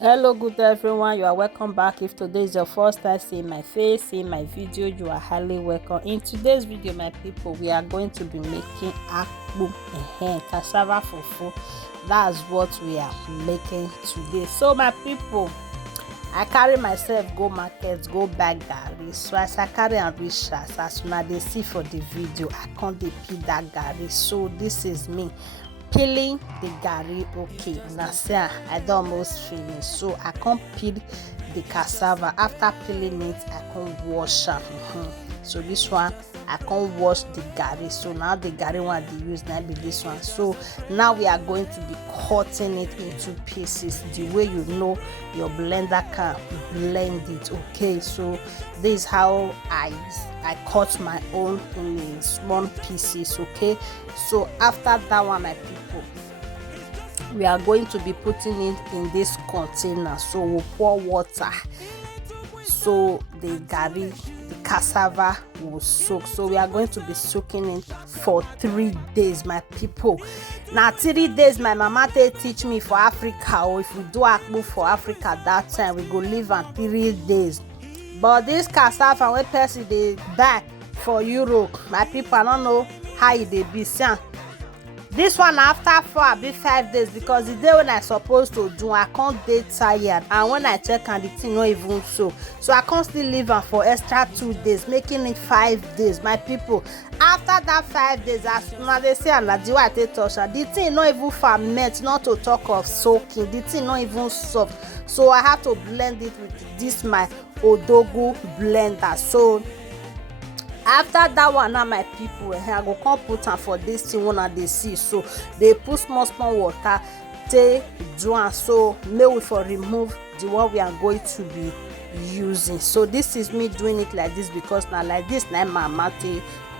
Hello, good everyone. You are welcome back. If today is your first time seeing my face, seeing my video, you are highly welcome. In today's video, my people, we are going to be making akpu, cassava fufu. That's what we are making today. So my people, I carry myself go market, go buy garri. So as I carry and reach as una dey see for the video, I can't dey peel that garri. So this is me peeling the garri. Okay, now see I don almost finish, so I can't peel the cassava. After peeling it, I can't wash am. So this one I can't wash the garri. So now the garri one they use now be this one. So now we are going to be cutting it into pieces the way you know your blender can blend it. Okay, so this is how I cut my own in small pieces. Okay, so after that one, my people, we are going to be putting it in this container. So we'll pour water so the garri, the cassava will soak. So we are going to be soaking it for 3 days, my people. Now 3 days my mama teach me for Africa, or if we do akpu for Africa that time, we go live on 3 days. But this cassava when person dey buy for Europe, my people, I don't know how e dey be. See, this one after 4 or 5 days, because the day when I supposed to do, I can't dey tired, and when I check and the thing not even so I can't still leave am for extra 2 days, making it 5 days, my people. After that 5 days, as una dey see, and the way I take touch am, the thing not even ferment, not to talk of soaking. The thing not even soft, so I have to blend it with this my odogu blender. So after that one, now my people, I go come put am for this thing una dey see. So they put small water take do am, so may we for remove the one we are going to be using. So this is me doing it like this because now like this na my mama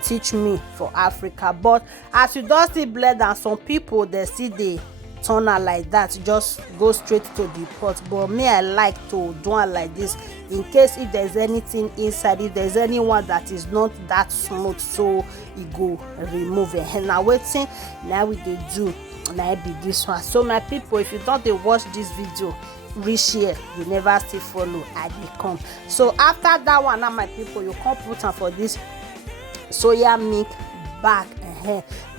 teach me for Africa. But as you don still blend am, some people they still dey turn am like that, just go straight to the pot. But me, I like to do am like this in case if there's anything inside, if there's anyone that is not that smooth, so e go remove it. And now waiting, now we dey do na be this one. So my people, if you don't dey watch this video reach here, you never still follow, I dey come. So after that one, now my people, you come put am for this soya milk bag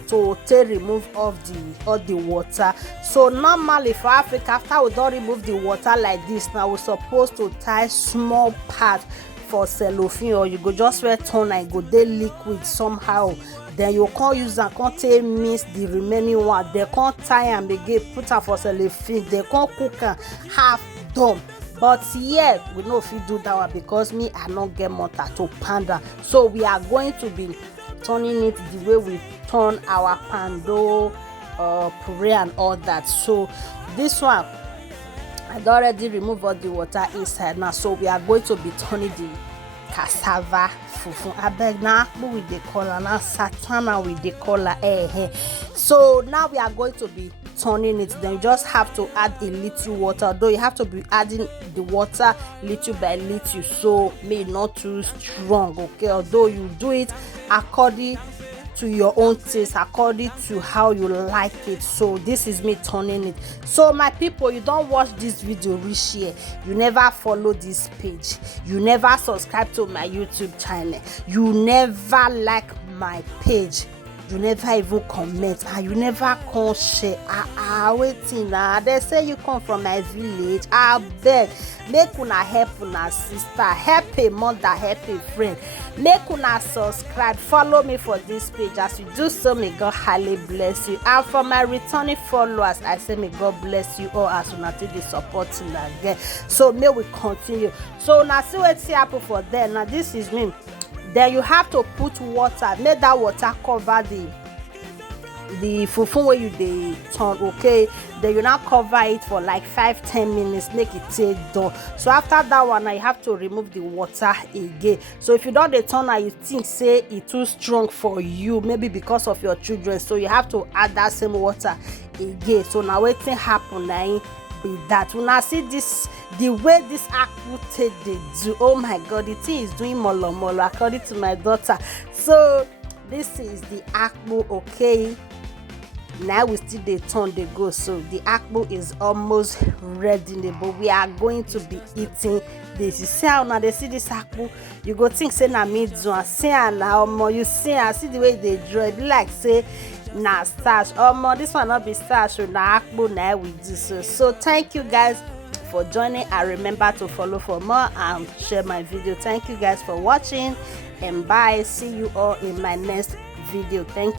to take remove all the water. So normally for Africa, after we don't remove the water like this, now we're supposed to tie small part for cellophane, or you go just wear turn and go dey liquid somehow. Then you can't use and can't take mix the remaining one. They can't tie and again put am for cellophane. They can't cook am half done. But yeah, we know if you do that one because me, I don't get mortar to panda. So we are going to be turning it the way we turn our pando, puree and all that. So this one, I already removed all the water inside now. So we are going to be turning the cassava fufu. I beg now, who will they call her now? Satana with the color. So now we are going to be turning it. Then you just have to add a little water, though you have to be adding the water little by little, so may not too strong. Okay, although you do it according to your own taste, according to how you like it. So this is me turning it. So my people, you don't watch this video reach here, you never follow this page, you never subscribe to my YouTube channel, you never like my page, you never even comment, and you never come share. Waiting now. They say you come from my village. I beg, make una help una sister, help a mother, help a friend. Make una subscribe, follow me for this page. As you do so, may God highly bless you. And for my returning followers, I say may God bless you all as una take the supporting again. So may we continue. So now see what happen for them. Now this is me. Then you have to put water, make that water cover the fufu where you dey turn. Okay, then you now cover it for like 5-10 minutes, make it take done. So after that one, now you have to remove the water again. So if you don't dey turn and you think say it too strong for you, maybe because of your children, so you have to add that same water again. So now wetin happen now be that una see this, the way this akpu take dey do, oh my god, the thing is doing molo according to my daughter. So this is the akpu. Okay, now we still dey turn dey go. So the akpu is almost ready, but we are going to be eating this. You see how now they see this akpu, you go think say na me do am. See am now, omo, you see am, see the way they draw it, be like say na starch. Omo, this one not be starch, so na akpu na we do. So thank you guys for joining, and remember to follow for more and share my video. Thank you guys for watching, and bye. See you all in my next video. Thank you.